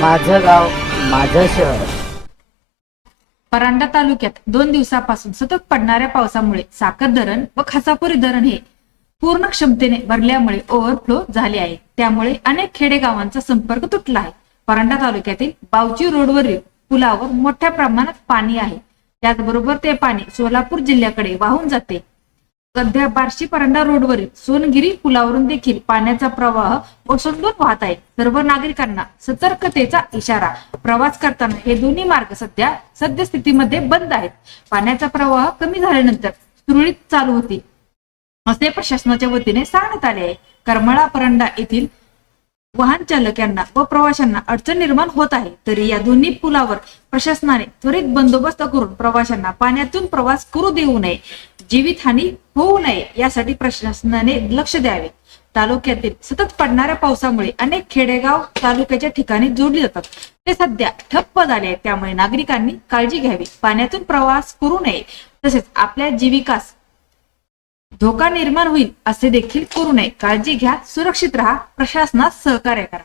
माझं गाव माझं शहर. परांडा तालुक्यात दोन दिवसापासून सतत पडणाऱ्या पावसामुळे साखर धरण व खासापुरी धरण हे पूर्ण क्षमतेने भरल्यामुळे ओव्हरफ्लो झाले आहे. त्यामुळे अनेक खेडेगावांचा संपर्क तुटला आहे. परांडा तालुक्यातील बावची रोडवरील पुलावर मोठ्या प्रमाणात पाणी आहे. त्याचबरोबर ते पाणी सोलापूर जिल्ह्याकडे वाहून जाते. सध्या बार्शी परांडा रोडवरील सोनगिरी पुलावरून देखील पाण्याचा प्रवाह ओसंडून वाहत आहे. सर्व नागरिकांना सतर्कतेचा इशारा. प्रवास करताना हे दोन्ही मार्ग सध्या सद्यस्थितीमध्ये बंद आहेत. पाण्याचा प्रवाह कमी झाल्यानंतर सुरळीत चालू होतील असे प्रशासनाच्या वतीने सांगण्यात आले आहे. करमळा परांडा येथील वाहन चालकांना व प्रवाशांना अडचण निर्माण होत आहे. तरी या दोन्ही पुलावर प्रशासनाने त्वरित बंदोबस्त करून प्रवाशांना पाण्यातून प्रवास करू देऊ नये. जीवितहानी होऊ नये यासाठी प्रशासनाने लक्ष द्यावे. तालुक्यातील सतत पडणाऱ्या पावसामुळे अनेक खेडेगाव तालुक्याच्या ठिकाणी जोडली जातात. ते सध्या ठप्प झाले आहेत. त्यामुळे नागरिकांनी काळजी घ्यावी. पाण्यातून प्रवास करू नये. तसेच आपल्या जीविकास धोका निर्माण होईल असे देखील करू नये. काळजी घ्या सुरक्षित राहा प्रशासनास सहकार्य करा.